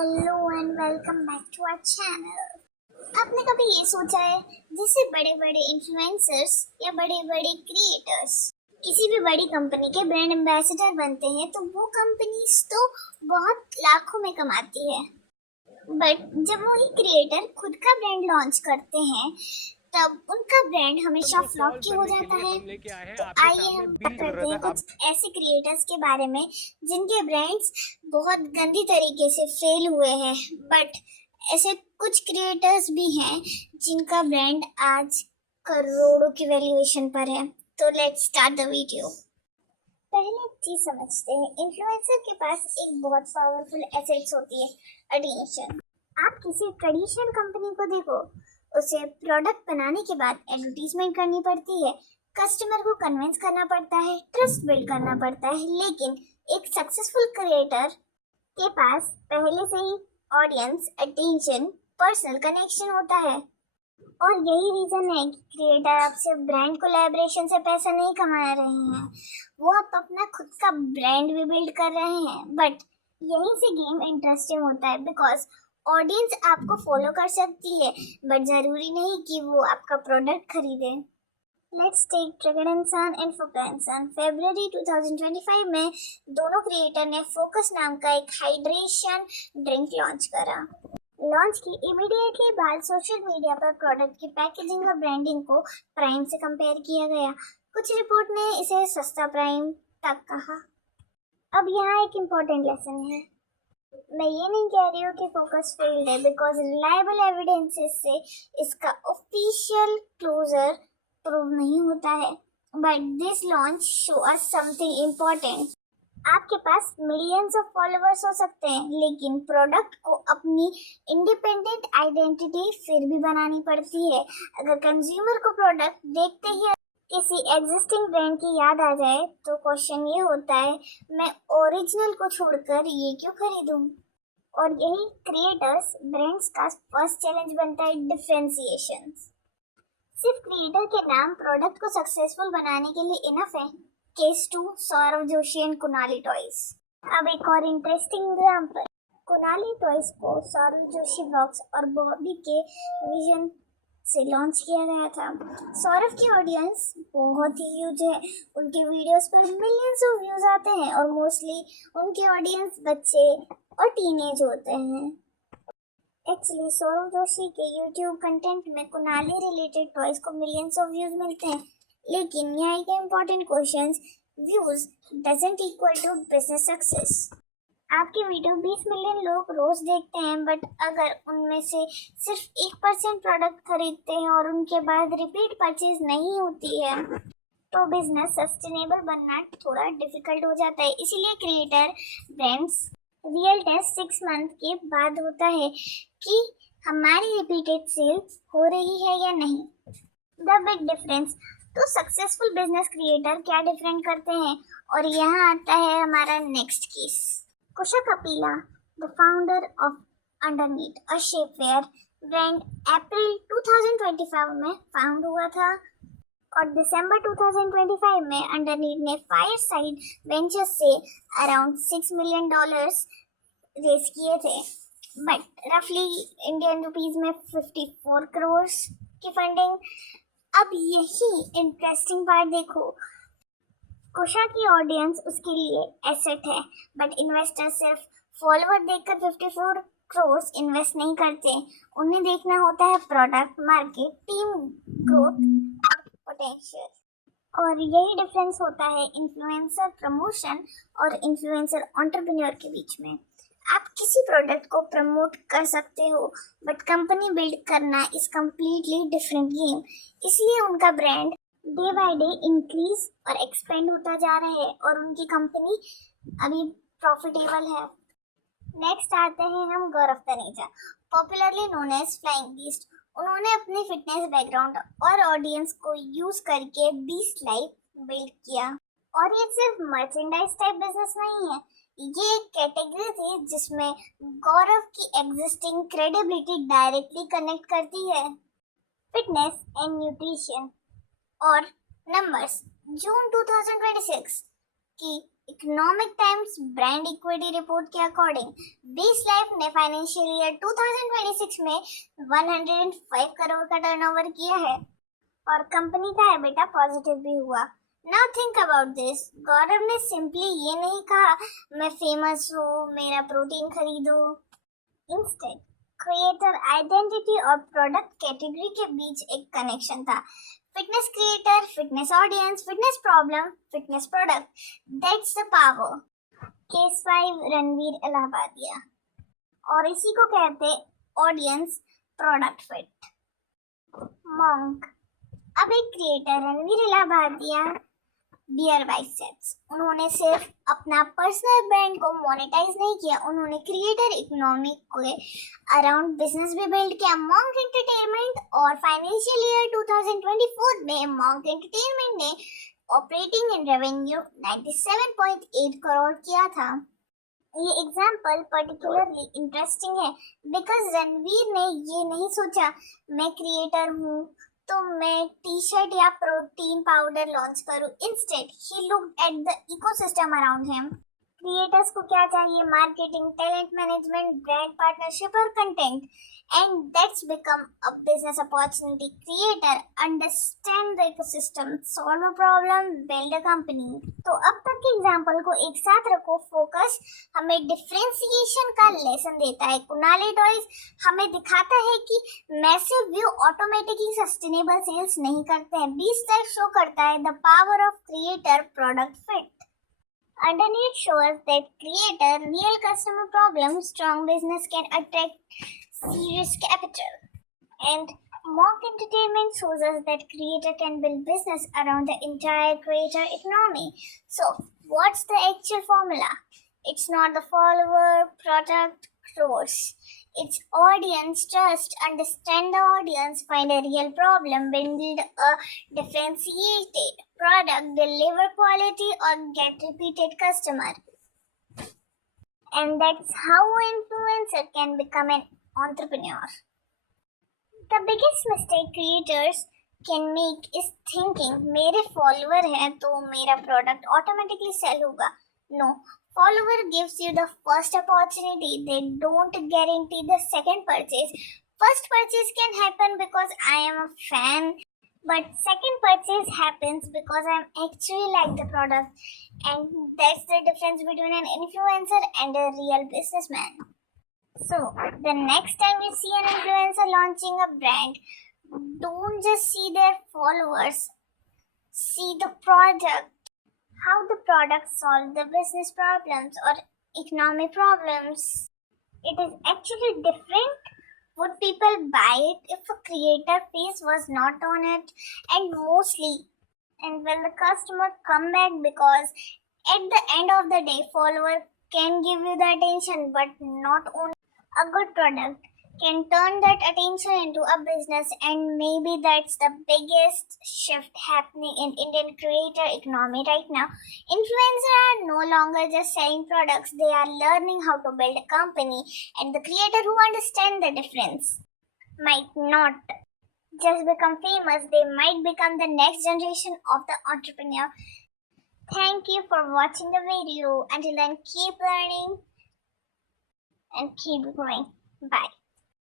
Hello and welcome back to our channel. आपने कभी ये सोचा है, जैसे बड़े बड़े इन्फ्लुएंसर्स या बड़े बड़े क्रिएटर्स किसी भी बड़ी कंपनी के ब्रांड एम्बेसडर बनते हैं तो वो कंपनीज तो बहुत लाखों में कमाती है, बट जब वही क्रिएटर खुद का ब्रांड लॉन्च करते हैं तब उनका ब्रांड हमेशा फ्लॉप क्यों हो जाता है। तो आइए हम बात करते हैं कुछ ऐसे क्रिएटर्स के बारे में जिनके ब्रांड्स बहुत गंदी तरीके से फेल हुए हैं, बट ऐसे कुछ क्रिएटर्स भी हैं जिनका ब्रांड आज करोड़ों की वैल्यूएशन पर है। तो लेट्स स्टार्ट द वीडियो। पहले एक चीज समझते हैं, इन्फ्लुएंसर के पास एक बहुत पावरफुल एसेट्स होती है, अटेंशन। आप किसी ट्रेडिशनल कंपनी को देखो, उसे प्रोडक्ट बनाने के बाद एडवर्टीजमेंट करनी पड़ती है, कस्टमर को कन्विंस करना पड़ता है, ट्रस्ट बिल्ड करना पड़ता है, लेकिन एक सक्सेसफुल क्रिएटर के पास पहले से ही ऑडियंस, अटेंशन, पर्सनल कनेक्शन होता है। और यही रीजन है कि क्रिएटर अब सिर्फ ब्रांड कोलैबोरेशन से पैसा नहीं कमा रहे हैं, वो अब अपना खुद का ब्रांड भी बिल्ड कर रहे हैं। बट यहीं से गेम इंटरेस्टिंग होता है, बिकॉज ऑडियंस आपको फॉलो कर सकती है बट जरूरी नहीं कि वो आपका प्रोडक्ट खरीदे। लेट्स टेक ट्रिगर्ड इंसान एंड फोकस इंसान। फरवरी 2025 में दोनों क्रिएटर ने फोकस नाम का एक हाइड्रेशन ड्रिंक लॉन्च करा। लॉन्च की इमीडिएटली बाद सोशल मीडिया पर प्रोडक्ट की पैकेजिंग और ब्रांडिंग को प्राइम से कंपेयर किया गया। कुछ रिपोर्ट ने इसे सस्ता प्राइम तक कहा। अब यहाँ एक इम्पोर्टेंट लेसन है, मैं ये नहीं कह रही हूँ कि फोकस फेल्ड है, बिकॉज रिलायबल एविडेंसेस से इसका ऑफिशियल क्लोजर प्रूव नहीं होता है। But this launch show us something important. आपके पास मिलियंस ऑफ फॉलोअर्स हो सकते हैं, लेकिन प्रोडक्ट को अपनी इंडिपेंडेंट आइडेंटिटी फिर भी बनानी पड़ती है। अगर कंज्यूमर को प्रोडक्ट देखते ही किसी एग्जिस्टिंग ब्रांड की याद आ जाए तो क्वेश्चन ये होता है, मैं ओरिजिनल को छोड़कर ये क्यों खरीदूं। और यही क्रिएटर्स ब्रांड्स का फर्स्ट चैलेंज बनता है, डिफरेंशिएशन। सिर्फ क्रिएटर के नाम प्रोडक्ट को सक्सेसफुल बनाने के लिए इनफ है। Case 2, Saurav Joshi and Kunali toys. अब एक और इंटरेस्टिंग एग्जांपल, कुनाली टॉयज को सौरव जोशी ब्लॉग्स और बॉबी के विजन से लॉन्च किया गया था। सौरव की ऑडियंस बहुत ही ह्यूज है, उनके वीडियोस पर मिलियंस ऑफ व्यूज आते हैं और मोस्टली उनके ऑडियंस बच्चे और टीनेज होते हैं। एक्चुअली सौरव जोशी के यूट्यूब कंटेंट में कुनाली रिलेटेड टॉयज को मिलियंस ऑफ व्यूज मिलते हैं, लेकिन यहाँ एक important question, views doesn't equal to business success. आपकी वीडियो 20 मिलियन लोग रोज देखते हैं, बट अगर उनमें से सिर्फ 1% प्रोडक्ट खरीदते हैं और उनके बाद रिपीट परचेज नहीं होती है तो बिजनेस सस्टेनेबल बनना थोड़ा डिफिकल्ट हो जाता है। इसीलिए creator brands real test 6 month के बाद होता है कि हमारी रिपीटेड सेल हो रही है या नहीं। The big difference. तो सक्सेसफुल बिजनेस क्रिएटर क्या डिफरेंट करते हैं, और यहाँ आता है हमारा next case. Kusha Kapila, the founder of Underneat, a shapewear brand, अप्रैल 2025 में फाउंड हुआ था और दिसंबर 2025 में अंडरनीट ने फायरसाइड वेंचर्स से अराउंड $6 मिलियन रेस किए थे, बट रफली इंडियन रुपीज में 54 करोड़ की फंडिंग। अब यही इंटरेस्टिंग पार्ट देखो, कुशा की ऑडियंस उसके लिए एसेट है, बट इन्वेस्टर सिर्फ फॉलोअर देखकर 54 करोड़ इन्वेस्ट नहीं करते, उन्हें देखना होता है प्रोडक्ट, मार्केट, टीम ग्रोथ और पोटेंशियल। और यही डिफरेंस होता है इन्फ्लुएंसर प्रमोशन और इन्फ्लुएंसर एंटरप्रेन्योर के बीच में। आप किसी प्रोडक्ट को प्रमोट कर सकते हो, बट कंपनी बिल्ड करना इज कम्प्लीटली डिफरेंट गेम। इसलिए उनका brand day by day increase और एक्सपेंड होता जा रहा है और उनकी कंपनी अभी प्रॉफिटेबल है। नेक्स्ट आते हैं हम Gaurav Taneja, popularly known as flying beast. उन्होंने अपने फिटनेस बैकग्राउंड और ऑडियंस को यूज करके बीस्ट लाइफ बिल्ड किया। और ये सिर्फ मर्चेंडाइज टाइप बिजनेस नहीं है, ये एक कैटेगरी थी जिसमें गौरव की एग्जिस्टिंग क्रेडिबिलिटी डायरेक्टली कनेक्ट करती है। फिटनेस एंड न्यूट्रिशन और नंबर्स। जून 2026 की economic times brand equity report के अकॉर्डिंग बीस लाइफ ने फाइनेंशियल ईयर 2026 में 105 करोड़ का टर्नओवर किया है और कंपनी का एबिटा पॉजिटिव भी हुआ। नाउ थिंक अबाउट दिस, गौरव ने सिंपली ये नहीं कहा मैं फेमस हूँ, मेरा प्रोटीन खरीदो। इंस्टेड क्रिएटर आइडेंटिटी और प्रोडक्ट कैटेगरी के बीच एक कनेक्शन था। Fitness creator, fitness audience, fitness problem, fitness product, that's the power. Case 5 Ranveer Allahbadia, और इसी को कहते ऑडियंस प्रोडक्ट फिट। मॉन्क, अब एक creator Ranveer Allahbadia beer biceps, उन्होंने सिर्फ अपना पर्सनल ब्रांड को मोनेटाइज नहीं किया, उन्होंने क्रिएटर इकोनॉमी के अराउंड बिजनेस भी बिल्ड किया। मॉन्क एंटरटेनमेंट और फाइनेंशियल ईयर 2024 में मॉन्क एंटरटेनमेंट ने ऑपरेटिंग इन रेवेन्यू 97.8 करोड़ किया था। ये एग्जाम्पल पर्टिकुलरली इंटरेस्टिंग है बिकॉज रणवीर ने ये नहीं सोचा मैं क्रिएटर हूँ तो मैं टी शर्ट या प्रोटीन पाउडर लॉन्च करूं। Instead he looked at the ecosystem around him. Creators को क्या चाहिए? Marketing, talent management, brand partnership और content, and that's become a business opportunity. Creator understand the ecosystem, solve a problem, build a company. तो अब तक के example को एक साथ रखो। फोकस हमें डिफरेंशिएशन का लेसन देता है। कुनाली टॉयज हमें दिखाता है कि massive view automatically sustainable sales नहीं करते हैं। बीस्टैक शो करता है the power of creator product fit. Underneath shows that creator real customer problems, strong business can attract serious capital. And Mock Entertainment shows us that creator can build business around the entire creator economy. So, what's the actual formula? It's not the follower, product, crores. It's audience trust, understand the audience, find a real problem, build a differentiated product, deliver quality, or get repeated customer. And that's how an influencer can become an entrepreneur. The biggest mistake creators can make is thinking मेरे follower हैं तो मेरा product automatically sell होगा. No, follower gives you the first opportunity. They don't guarantee the second purchase. First purchase can happen because I am a fan, but second purchase happens because I actually like the product, and that's the difference between an influencer and a real businessman. So, the next time you see an influencer launching a brand, don't just see their followers, see the product, how the product solves the business problems or economic problems. It is actually different. Would people buy it if a creator face was not on it? And mostly, and will the customer come back? Because at the end of the day, follower can give you the attention, but not only a good product can turn that attention into a business, and maybe that's the biggest shift happening in Indian creator economy right now. Influencers are no longer just selling products, they are learning how to build a company, and the creator who understand the difference might not just become famous, they might become the next generation of the entrepreneur. Thank you for watching the video. Until then, keep learning and keep growing. Bye.